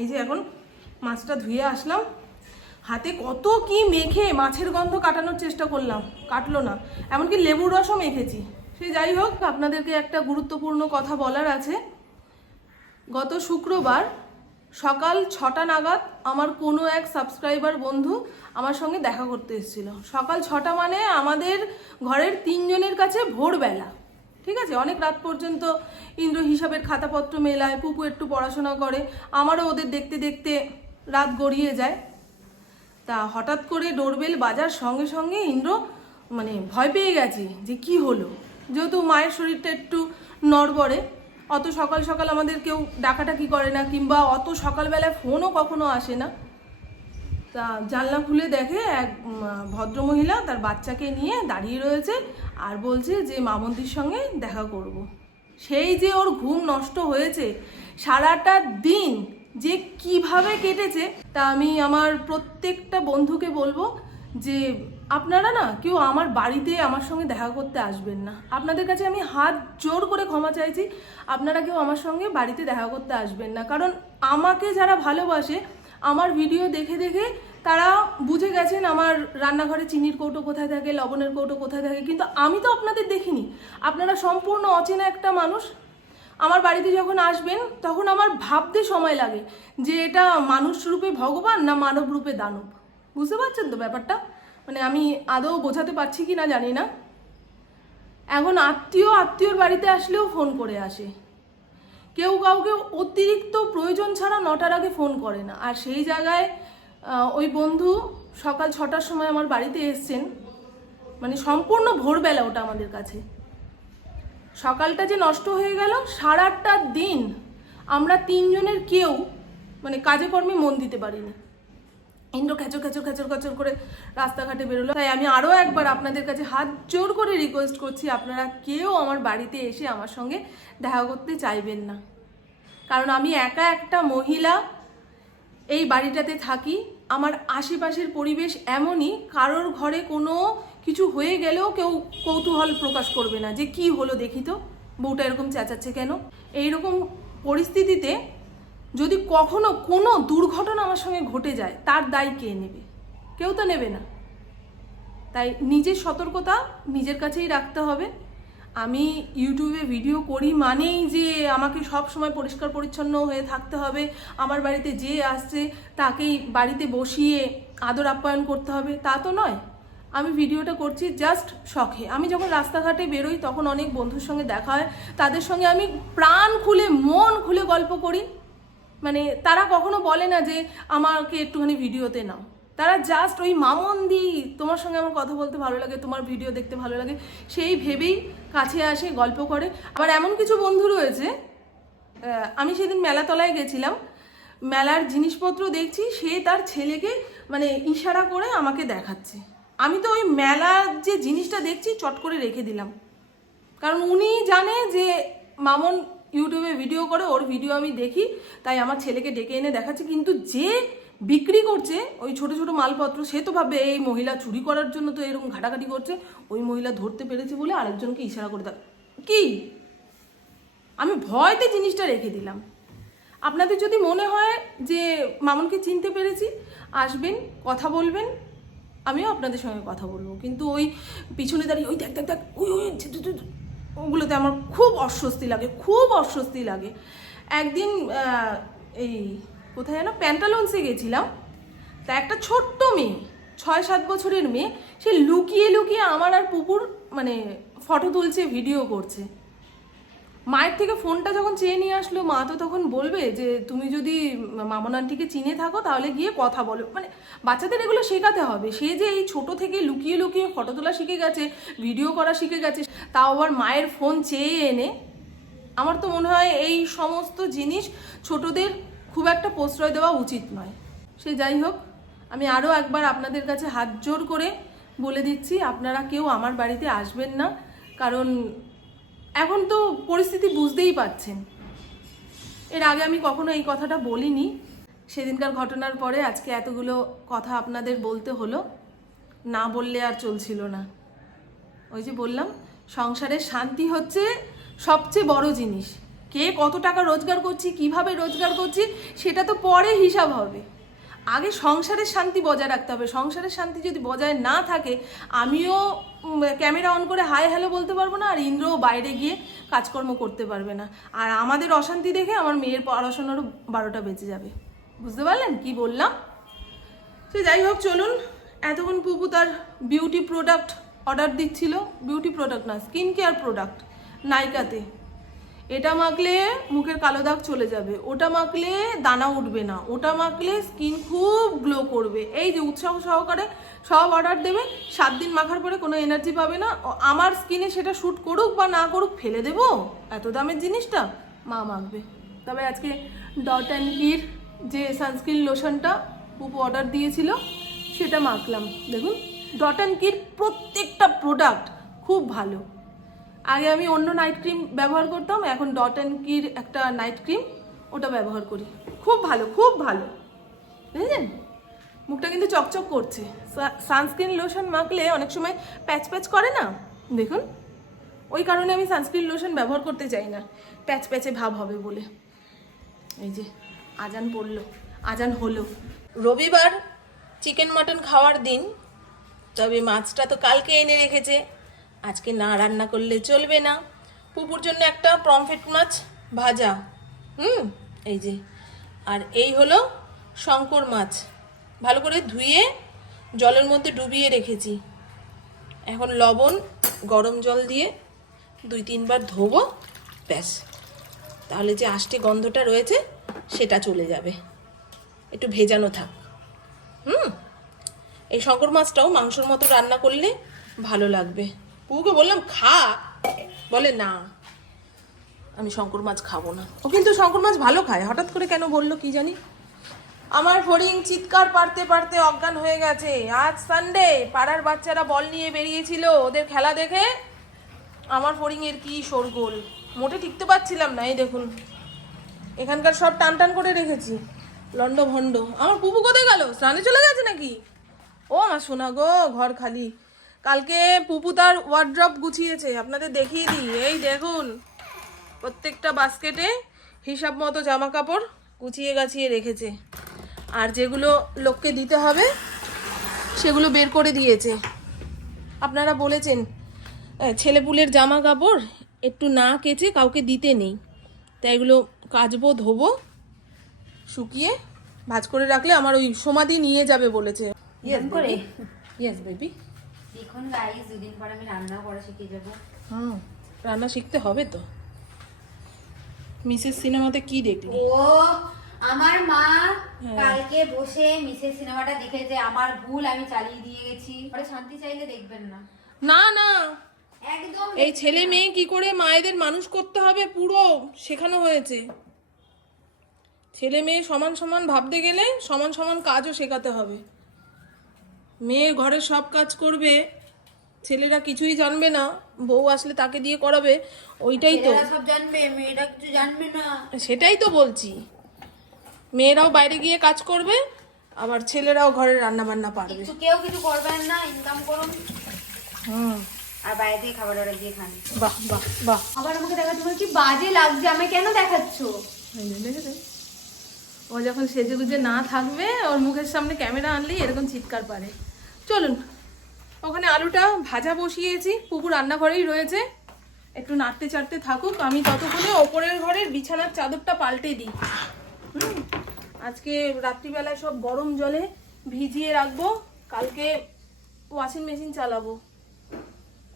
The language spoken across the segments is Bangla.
এই যে এখন মাছটা ধুয়ে আসলাম। হাতে কত কি মেখে মাছের গন্ধ কাটানোর চেষ্টা করলাম, কাটলো না। এমনকি লেবুর রসও মেখেছি। সে যাই হোক, আপনাদেরকে একটা গুরুত্বপূর্ণ কথা বলার আছে। গত শুক্রবার সকাল ছটা নাগাদ আমার কোনো এক সাবস্ক্রাইবার বন্ধু আমার সঙ্গে দেখা করতে এসেছিল। সকাল ছটা মানে আমাদের ঘরের তিনজনের কাছে ভোরবেলা। ঠিক আছে? অনেক রাত পর্যন্ত ইন্দ্র হিসাবের খাতাপত্র মেলায়, পুপু একটু পড়াশোনা করে, আমারও ওদের দেখতে দেখতে রাত গড়িয়ে যায়। তা হঠাৎ করে ডোরবেল বাজার সঙ্গে সঙ্গে ইন্দ্র মানে ভয় পেয়ে গেছে যে কি হলো? যেহেতু মায়ের শরীরটা একটু নড়বড়ে, অত সকাল সকাল আমাদের কেউ ডাকাটাকি করে না, কিংবা অত সকালবেলায় ফোনও কখনো আসে না। তা জানলা খুলে দেখে এক ভদ্রমহিলা তার বাচ্চাকে নিয়ে দাঁড়িয়ে রয়েছে আর বলছে যে মামন্দির সঙ্গে দেখা করব। সেই যে ওর ঘুম নষ্ট হয়েছে, সারাটা দিন যে কীভাবে কেটেছে, তা আমি আমার প্রত্যেকটা বন্ধুকে বলব যে, আপনারা না কেউ আমার বাড়িতে আমার সঙ্গে দেখা করতে আসবেন না। আপনাদের কাছে আমি হাত জোর করে ক্ষমা চাইছি। আপনারা কেউ আমার সঙ্গে বাড়িতে দেখা করতে আসবেন না। কারণ আমাকে যারা ভালোবাসে আমার ভিডিও দেখে দেখে তারা বুঝে গেছেন আমার রান্নাঘরে চিনির কৌটো কোথায় থাকে, লবণের কৌটো কোথায় থাকে। কিন্তু আমি তো আপনাদের দেখিনি। আপনারা সম্পূর্ণ অচেনা একটা মানুষ। আমার বাড়িতে যখন আসবেন, তখন আমার ভাবতে সময় লাগে যে এটা মানুষ রূপে ভগবান না মানব রূপে দানব। বুঝতে পারছেন তো ব্যাপারটা? মানে আমি আদৌ বোঝাতে পারছি কি না জানি না। এখন আত্মীয় আত্মীয়র বাড়িতে আসলেও ফোন করে আসে। কেউ কাউকে অতিরিক্ত প্রয়োজন ছাড়া নটার আগে ফোন করে না। আর সেই জায়গায় ওই বন্ধু সকাল ছটার সময় আমার বাড়িতে এসছেন। মানে সম্পূর্ণ ভোরবেলা ওটা আমাদের কাছে। সকালটা যে নষ্ট হয়ে গেল, সাড়ে দিন আমরা তিনজনের কেউ মানে কাজে কর্মে মন দিতে পারিনি। ইন্দ্র খেচর খেচর খেচর খেচর করে রাস্তাঘাটে বেরোলো। তাই আমি আরও একবার আপনাদের কাছে হাত জোর করে রিকোয়েস্ট করছি, আপনারা কেউ আমার বাড়িতে এসে আমার সঙ্গে দেখা করতে চাইবেন না। কারণ আমি একা একটা মহিলা এই বাড়িটাতে থাকি, আমার আশেপাশের পরিবেশ এমনই, কারোর ঘরে কোনো কিছু হয়ে গেলেও কেউ কৌতূহল প্রকাশ করবে না। যে কি হলো দেখি তো? বউটা এরকম চেঁচাচ্ছে কেন? এইরকম পরিস্থিতিতে যদি কখনো কোনো দুর্ঘটনা আমার সঙ্গে ঘটে যায়, তার দায় কে নেবে? কেউ তো নেবে না। তাই নিজের সতর্কতা নিজের কাছেই রাখতে হবে। আমি ইউটিউবে ভিডিও করি মানেই যে আমাকে সব সময় পরিষ্কার পরিচ্ছন্ন হয়ে থাকতে হবে। আমার বাড়িতে যে আসছে, তাকেই বাড়িতে বসিয়ে আদর আপ্যায়ন করতে হবে। তা তো নয়। আমি ভিডিওটা করছি জাস্ট শখে। আমি যখন রাস্তাঘাটে বেরোই, তখন অনেক বন্ধুর সঙ্গে দেখা হয়। তাদের সঙ্গে আমি প্রাণ খুলে, মন খুলে গল্প করি। মানে তারা কখনো বলে না যে আমাকে একটুখানি ভিডিওতে নাও। তারা জাস্ট ওই মামন্দি তোমার সঙ্গে আমার কথা বলতে ভালো লাগে, তোমার ভিডিও দেখতে ভালো লাগে, সেই ভেবেই কাছে আসে, গল্প করে। আবার এমন কিছু বন্ধু রয়েছে আমি সেদিন মেলাতলায় গেছিলাম, মেলার জিনিসপত্র দেখছি, সে তার ছেলেকে মানে ইশারা করে আমাকে দেখাচ্ছে। আমি তো ওই মেলার যে জিনিসটা দেখছি, চট করে রেখে দিলাম। কারণ উনি জানে যে মামন ইউটিউবে ভিডিও করে, ওর ভিডিও আমি দেখি, তাই আমার ছেলেকে ডেকে এনে দেখাচ্ছে। কিন্তু যে বিক্রি করছে, ওই ছোট ছোট মালপত্র, সে তো ভাবে এই মহিলা চুরি করার জন্য তো এরকম ঘাটাঘাটি করছে। ওই মহিলা ধরতে পেরেছে বলে আরেকজনকে ইশারা করে দেয়। কি? আমি ভয়তে জিনিসটা রেখে দিলাম। আপনাদের যদি মনে হয় যে মামনকে চিনতে পেরেছি, আসবেন, কথা বলবেন, আমিও আপনাদের সঙ্গে কথা বলব। কিন্তু ওই পিছনে দাঁড়িয়ে, ওই দেখ দেখ দেখ, ওই ওই ওগুলোতে আমার খুব অস্বস্তি লাগে, খুব অস্বস্তি লাগে। একদিন এই, কোথায় যেন প্যান্টালন্সে গেছিলাম, তা একটা ছোট্ট মেয়ে, ছয় সাত বছরের মেয়ে, সে লুকিয়ে লুকিয়ে আমার আর পুকুর মানে ফটো তুলছে, ভিডিও করছে। মায়ের থেকে ফোনটা যখন চেয়ে নিয়ে আসলো, মা তো তখন বলবে যে, তুমি যদি মামন আন্টিকে চিনে থাকো, তাহলে গিয়ে কথা বলো। মানে বাচ্চাদের এগুলো শেখাতে হবে। সে যে এই ছোট থেকে লুকিয়ে লুকিয়ে ফটো তোলা শিখে গেছে, ভিডিও করা শিখে গেছে, তাও আবার মায়ের ফোন চেয়ে এনে। আমার তো মনে হয় এই সমস্ত জিনিস ছোটদের খুব একটা প্রশ্রয় দেওয়া উচিত নয়। সে যাই হোক, আমি আরও একবার আপনাদের কাছে হাত জোর করে বলে দিচ্ছি, আপনারা কেউ আমার বাড়িতে আসবেন না। কারণ এখন তো পরিস্থিতি বুঝতেই পাচ্ছেন এর আগে আমি কখনো এই কথাটা বলিনি। সেদিনকার ঘটনার পরে আজকে এতগুলো কথা আপনাদের বলতে হলো। না বললে আর চলছিল না। ওই যে বললাম সংসারের শান্তি হচ্ছে সবচেয়ে বড় জিনিস। কে কত টাকা রোজগার করছি, কীভাবে রোজগার করছি, সেটা তো পরে হিসাব হবে। আগে সংসারের শান্তি বজায় রাখতে হবে। সংসারের শান্তি যদি বজায় না থাকে, আমিও ক্যামেরা অন করে হাই হ্যালো বলতে পারব না, আর ইন্দ্রও বাইরে গিয়ে কাজকর্ম করতে পারবে না। আর আমাদের অশান্তি দেখে আমার মেয়ের পড়াশোনারও বারোটা বেঁচে যাবে। বুঝতে পারলেন? কি বললাম? তো যাই হোক, চলুন। এতক্ষণ পুপু তার বিউটি প্রোডাক্ট অর্ডার দিচ্ছিল। বিউটি প্রোডাক্ট না স্কিন কেয়ার প্রোডাক্ট নাইকাতে এটা মাখলে মুখের কালো দাগ চলে যাবে, ওটা মাখলে দানা উঠবে না, ওটা মাখলে স্কিন খুব গ্লো করবে। এই যে উৎসাহ সহকারে সব অর্ডার দেবে, সাত দিন মাখার পরে কোনো এনার্জি পাবে না আমার স্কিনে সেটা শ্যুট করুক বা না করুক ফেলে দেবো? এত দামের জিনিসটা? মা মাখবে। তবে আজকে ডট অ্যান্ড কির যে সানস্ক্রিন লোশনটা পুপু অর্ডার দিয়েছিল, সেটা মাখলাম। দেখুন ডট অ্যান্ড কির প্রত্যেকটা প্রোডাক্ট খুব ভালো। আগে আমি অন্য নাইট ক্রিম ব্যবহার করতাম, এখন ডট অ্যান্ড কির একটা নাইট ক্রিম ওটা ব্যবহার করি। খুব ভালো খুব ভালো। বুঝলেন মুখটা কিন্তু চকচক করছে। সানস্ক্রিন লোশন মাখলে অনেক সময় প্যাচ প্যাচ করে না? দেখুন। ওই কারণে আমি সানস্ক্রিন লোশন ব্যবহার করতে চাই না। প্যাচ প্যাচে ভাব হবে বলে। এই যে, আজান পড়ল। আজান হলো। রবিবার চিকেন মাটন খাওয়ার দিন, তবে মাছটা তো কালকে এনে রেখেছে। আজকে না রান্না করলে চলবে না। পুকুর জন্য একটা প্রমফেট মাছ ভাজা। হুম, এই যে। আর এই হলো শঙ্কর মাছ। ভালো করে ধুয়ে জলের মধ্যে ডুবিয়ে রেখেছি। এখন লবণ, গরম জল দিয়ে দুই তিনবার ধোবো, ব্যাস। তাহলে যে আষ্টে গন্ধটা রয়েছে, সেটা চলে যাবে। একটু ভেজানো থাক। হুম, এই শঙ্কর মাছটাও মাংসর মতো রান্না করলে ভালো লাগবে। পুকুকে বললাম, খা। বলে, না, আমি শঙ্কর মাছ খাব না। ও কিন্তু শঙ্কর মাছ ভালো খায়। হঠাৎ করে কেন বলল কি জানি? আমার ফড়িং চিৎকার পারতে পারতে অজ্ঞান হয়ে গেছে। আজ সানডে পাড়ার বাচ্চারা বল নিয়ে বেরিয়েছিল। ওদের খেলা দেখে আমার ফড়িংয়ের কি শোরগোল। মোটে টিকতে পারছিলাম না, এই দেখুন। এখানকার সব টান টান করে রেখেছি। লন্ড ভন্ড আমার পুপু কোথায় গেল? স্নানে চলে গেছে নাকি? ও আমার শোনা গো, ঘর খালি। কালকে পুপু তার ওয়ার্ড্রপ গুছিয়েছে আপনাদের দেখিয়ে দিই। এই দেখুন প্রত্যেকটা বাস্কেটে হিসাব মতো জামা কাপড় গুছিয়ে গাছিয়ে রেখেছে। আর যেগুলো লোককে দিতে হবে সেগুলো বের করে দিয়েছে। আপনারা বলেছেন ছেলেপুলের জামা কাপড় একটু না কেচে কাউকে দিতে নেই। তাই এগুলো কাচবো ধোবো শুকিয়ে ভাজ করে রাখলে আমার ওই সমাধি নিয়ে যাবে বলেছে। এরকম করে ইয়েস বেবি দেখুন গাইস দুদিন পর আমি রান্না করা শিখে যাব হুম রান্না শিখতে হবে তো? মিসেস সিনেমাতে কি দেখলি? ও আমার মা হ্যাঁ। কালকে বসে মিসেস সিনেমাটা দেখেছে আমার ভুল আমি চালিয়ে দিয়ে গেছি। পরে শান্তি চাইলে দেখবেন না। না না। একদম এই ছেলে মেয়ে কি করে মায়েদের মানুষ করতে হবে পুরো শেখানো হয়েছে। ছেলে মেয়ে সমান সমান ভাবতে গেলে সমান সমান কাজও শেখাতে হবে। মেয়ে ঘরের সব কাজ করবে ছেলেরা কিছুই জানবে না বউ আসলে তাকে দিয়ে করাবে ওইটাই তো। সব জানবে মেয়েরা কিছু জানবে না। সেটাই তো বলছি। মেয়েরাও বাইরে গিয়ে কাজ করবে আবার ছেলেরাও ঘরে রান্না বান্না পারবে। একটু কেউ কিছু করবেন না ইনকাম করুন। হুম। আর বাইরে থেকে খাবার অর্ডার দিয়ে খান। বাহ বাহ বাহ। আবার আমাকে দেখাচ্ছ কি বাজে লাগছে আমি কেন দেখাচ্ছ? ও যখন সেজে গুজে না থাকবে ওর মুখের সামনে ক্যামেরা আনলেই এরকম চিৎকার পারে। চলুন। ওখানে আলুটা ভাজা বসিয়েছি পুকুর রান্নাঘরেই রয়েছে। একটু নাড়তে চাড়তে থাকুক আমি ততক্ষণে ওপরের ঘরের বিছানার চাদরটা পাল্টে দিই। হুম, আজকে রাত্রিবেলায় সব গরম জলে ভিজিয়ে রাখব কালকে ওয়াশিং মেশিন চালাবো।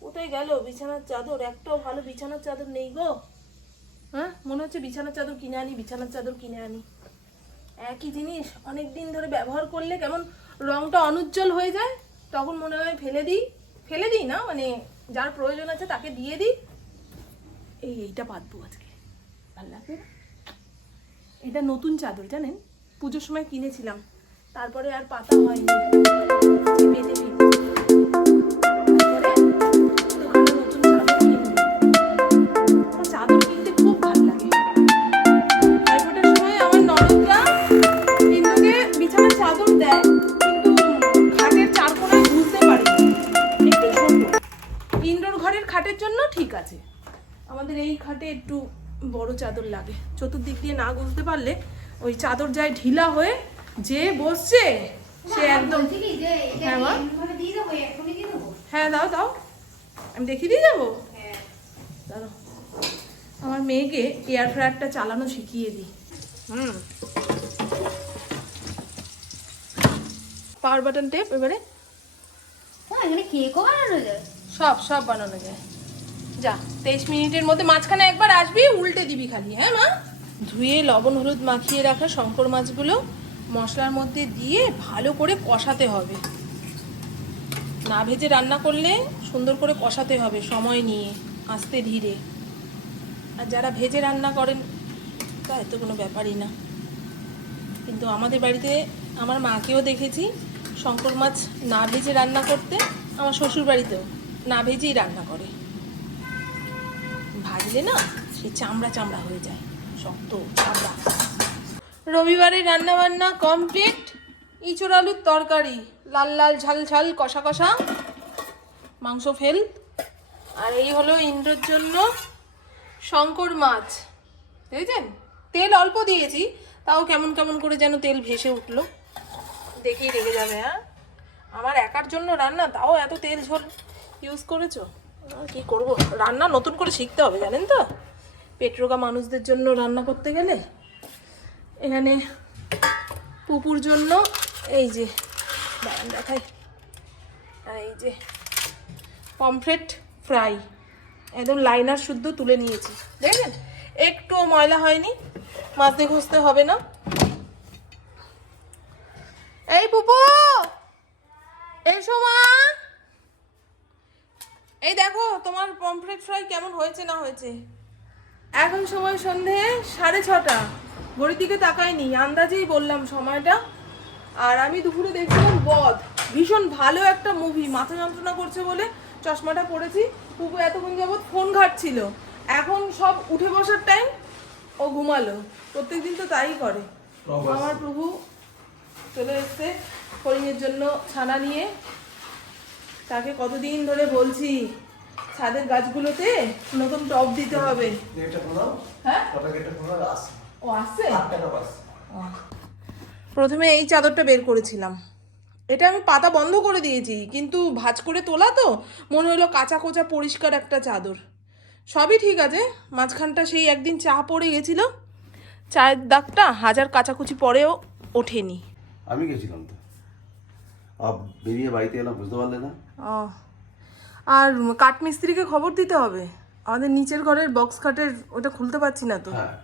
কোথায় গেল বিছানার চাদর? একটাও ভালো বিছানার চাদর নেই গো। হ্যাঁ মনে হচ্ছে বিছানার চাদর কিনে আনি বিছানার চাদর কিনে আনি। একই জিনিস অনেক দিন ধরে ব্যবহার করলে কেমন রংটা অনুজ্জ্বল হয়ে যায়, তখন মনে হয় ফেলে দিই ফেলে দিই না মানে যার প্রয়োজন আছে তাকে দিয়ে দিই। এই এইটা পাতবো আজকে। ভালো লাগবে না? এটা নতুন চাদর, জানেন? পুজোর সময় কিনেছিলাম, তারপরে আর পাতা হয়নি। চেপে আমাদের এই খাটে একটু বড় চাদর লাগে। চতুর্দিক দিয়ে না গুলতে পারলে ওই চাদর যায় ঢিলা হয়ে যে বসছে সে একদম হ্যাঁ, মা? হ্যাঁ দাও দাও। আমি দেখিয়ে দিয়ে যাব দাঁড়াও। আমার মেয়েকে এয়ার ফ্রায়ারটা চালানো শিখিয়ে দিই। হুম। পাওয়ার বাটন টেপ এবারে। এখানে কেকও বানানো যায়। সব সব বানানো যায়। যা, তেইশ মিনিটের মধ্যে মাঝখানে একবার আসবি, উল্টে দিবি খালি হ্যাঁ মা? ধুয়ে লবণ হলুদ মাখিয়ে রাখা শঙ্কর মাছগুলো মশলার মধ্যে দিয়ে ভালো করে কষাতে হবে। না ভেজে রান্না করলে সুন্দর করে কষাতে হবে সময় নিয়ে, আস্তে ধীরে। আর যারা ভেজে রান্না করেন, তা এত কোনো ব্যাপারই না। কিন্তু আমাদের বাড়িতে আমার মাকেও দেখেছি শঙ্কর মাছ না ভেজে রান্না করতে, আমার শ্বশুর বাড়িতেও না ভেজেই রান্না করে। ভাজলে না, সেই চামড়া চামড়া হয়ে যায়, শক্ত চামড়া। রবিবারে রান্নাবান্না কমপ্লিট ইঁচড় আলুর তরকারি, লাল লাল ঝাল ঝাল, কষা কষা, মাংস ফেল। আর এই হলো ইন্দ্রর জন্য শঙ্কর মাছ। দেখেছেন? তেল অল্প দিয়েছি, তাও কেমন কেমন করে যেন তেল ভেসে উঠল। দেখেই রেগে যাবে হ্যাঁ? আমার একার জন্য রান্না, তাও এত তেল ঝোল। ইউজ করেছ? কি করব? রান্না নতুন করে শিখতে হবে, জানেন তো? পেটরোগা মানুষদের জন্য রান্না করতে গেলে এখানে পুপুর জন্য এই যে দেখাই। এই যে পমফ্রেট ফ্রাই, একদম লাইনার শুদ্ধ তুলে নিয়েছি, দেখলেন? একটু ময়লা হয়নি, মাছ দিয়ে ঘষতে হবে না। এই পুপু এসো মা এই দেখো তোমার পমফ্রেট ফ্রাই কেমন হয়েছে না হয়েছে? এখন সময় সন্ধে সাড়ে ছটা। ঘড়ির দিকে তাকাইনি আন্দাজেই বললাম সময়টা। আর আমি দুপুরে দেখছিলাম বধ। ভীষণ ভালো একটা মুভি মাথা যন্ত্রণা করছে বলে চশমাটা পরেছি। পুপু এতক্ষণ যাবৎ ফোন ঘাটছিল। এখন সব উঠে বসার টাইম ও ঘুমালো। প্রত্যেকদিন তো তাই করে। আমার প্রভু চলে এসছে ফড়িংয়ের জন্য ছানা নিয়ে। তাকে কতদিন ধরে বলছি ছাদের গাছগুলোতে নতুন টব দিতে হবে। হ্যাঁ? ও প্রথমে এই চাদরটা বের করেছিলাম। এটা আমি পাতা বন্ধ করে দিয়েছি কিন্তু ভাঁজ করে তোলা তো মনে হলো কাঁচা কোচা পরিষ্কার একটা চাদর। সবই ঠিক আছে মাঝখানটা সেই একদিন চা পড়ে গেছিল। চায়ের দাগটা হাজার কাচাকুচি পরেও ওঠেনি। আমি গেছিলাম তো। বেরিয়ে বাড়িতে এলাম বুঝতে পারলে না? ও আর কাঠমিস্ত্রিকে খবর দিতে হবে। আমাদের নিচের ঘরের বক্স কাঠের ওটা খুলতে পারছি না তো। হ্যাঁ।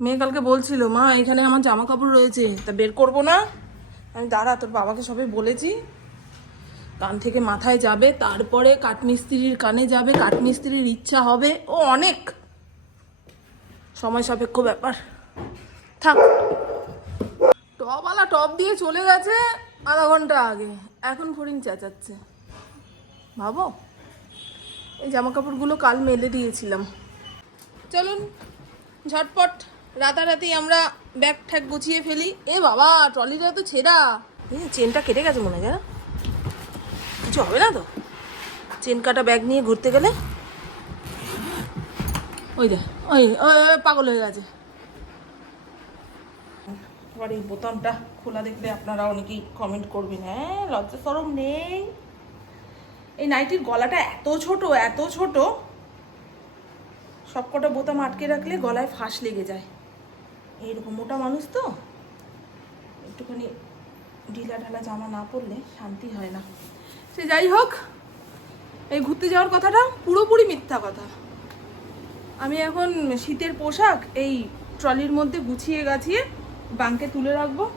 মেয়ে কালকে বলছিল মা এখানে আমার জামা কাপড় রয়েছে তা বের করব না? আমি দাঁড়া তোর বাবাকে সবে বলেছি। কান থেকে মাথায় যাবে তারপরে কাঠমিস্ত্রির কানে যাবে কাঠমিস্ত্রির ইচ্ছা হবে ও অনেক। সময় সাপেক্ষ ব্যাপার। থাক। টপওয়ালা টপ দিয়ে চলে গেছে। আধা ঘণ্টা আগে। এখন ফরিং চেঁচাচ্ছে। ভাবো? এই জামা কাপড়গুলো কাল মেলে দিয়েছিলাম। চলুন ঝটপট রাতারাতি আমরা ব্যাগ ঠ্যাগ গুছিয়ে ফেলি। এ বাবা ট্রলিটা তো ছেঁড়া। চেনটা কেটে গেছে মনে হয়? কিছু হবে না তো? চেন কাটা ব্যাগ নিয়ে ঘুরতে গেলে? ওই দে ওই ওই ওই, পাগল হয়ে গেছে। আবার এই বোতামটা খোলা দেখলে আপনারা অনেকেই কমেন্ট করবেন হ্যাঁ লজ্জা সরম নেই। এই নাইটির গলাটা এত ছোট এত ছোট, সবকটা বোতাম আটকে রাখলে গলায় ফাঁস লেগে যায়। এইরকম মোটা মানুষ তো, একটুখানি ঢিলা ঢালা জামা না পরলে শান্তি হয় না। সে যাই হোক, এই ঘুরতে যাওয়ার কথাটা পুরোপুরি মিথ্যা কথা। আমি এখন শীতের পোশাক এই ট্রলির মধ্যে গুছিয়ে গাছিয়ে বাঙ্কে তুলে রাখব।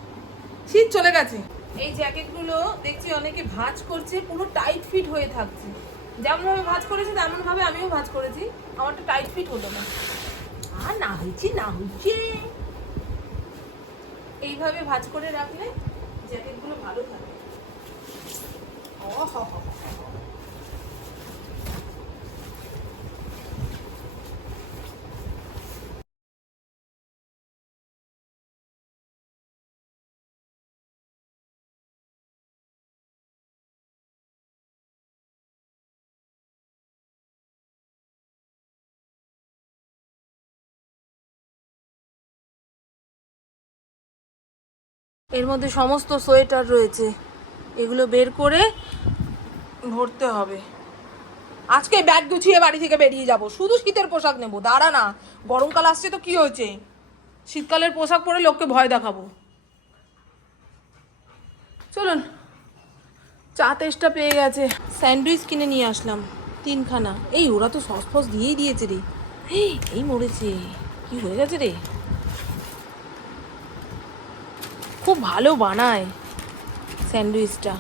শীত চলে গেছে। এই জ্যাকেটগুলো দেখছি অনেকে ভাঁজ করছে, পুরো টাইট ফিট হয়ে থাকছে। যেমন ভাবে ভাঁজ করেছে, তেমনভাবে আমিও ভাঁজ করেছি। আমারটা টাইট ফিট হলো না। আর না হয়েছে না হয়েছে। এইভাবে ভাঁজ করে রাখলে জ্যাকেটগুলো ভালো থাকে। ও হ হ। এর মধ্যে সমস্ত সোয়েটার রয়েছে। এগুলো বের করে ভরতে হবে। আজকে ব্যাগ গুছিয়ে বাড়ি থেকে বেরিয়ে যাব। শুধু শীতের পোশাক নেব। দাঁড়া না। গরমকাল আসছে তো কি হয়েছে? শীতকালের পোশাক পরে লোককে ভয় দেখাবো। চলুন। চা তেষ্টা পেয়ে গেছে। স্যান্ডউইচ কিনে নিয়ে আসলাম। তিনখানা। এই ওরা তো সস ফস দিয়েই দিয়েছে রে। এই, মরেছে। কি হয়ে গেছে রে? খুব ভালো বানায় স্যান্ডউইচটা।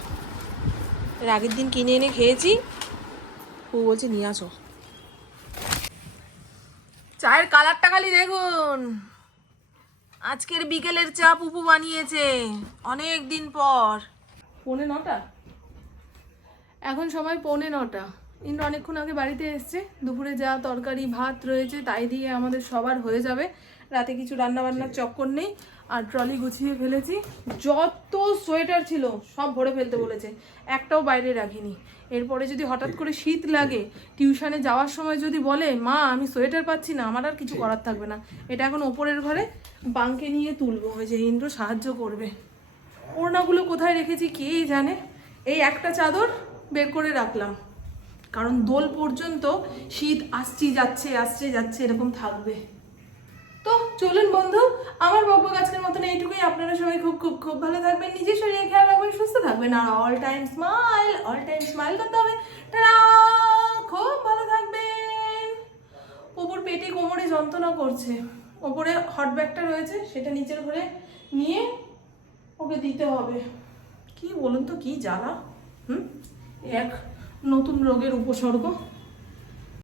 এর আগের দিন কিনে এনে খেয়েছি। ও বলছে, নিয়ে আসো। চায়ের কালারটা খালি দেখুন। আজকের বিকেলের চা পুপু বানিয়েছে অনেক দিন পর। পৌনে নটা? এখন সময় পৌনে নটা। ইন্দ্র অনেকক্ষণ আগে বাড়িতে এসছে। দুপুরে যা তরকারি, ভাত রয়েছে, তাই দিয়ে আমাদের সবার হয়ে যাবে। রাতে কিছু রান্না বান্নার চক্কর নেই। আর ট্রলি গুছিয়ে ফেলেছি। যত সোয়েটার ছিল, সব ভরে ফেলতে বলেছে। একটাও বাইরে রাখিনি। এরপরে যদি হঠাৎ করে শীত লাগে, টিউশনে যাওয়ার সময় যদি বলে, মা, আমি সোয়েটার পাচ্ছি না, আমার আর কিছু করার থাকবে না। এটা এখন ওপরের ঘরে বাঙ্কে নিয়ে তুলবো। ওই যে ইন্দ্র সাহায্য করবে। ওড়নাগুলো কোথায় রেখেছি কেই জানে? এই একটা চাদর বের করে রাখলাম। কারণ দোল পর্যন্ত শীত আসছি, যাচ্ছে, আসছে, যাচ্ছে, এরকম থাকবে। তো চলুন বন্ধু, আমার বকবক আজকের মতন এইটুকুই। আপনারা সবাই খুব খুব খুব ভালো থাকবেন, নিজের শরীরে খেয়াল রাখবেন, সুস্থ থাকবেন, আর all time smile all time smile করতে হবে। খুব ভালো থাকবেন। ওপর পেটে কোমরে যন্ত্রণা করছে। ওপরে হট ব্যাগটা রয়েছে, সেটা নিচের ঘরে নিয়ে ওকে দিতে হবে। কি বলুন তো, কি জ্বালা? হুম? এক নতুন রোগের উপসর্গ।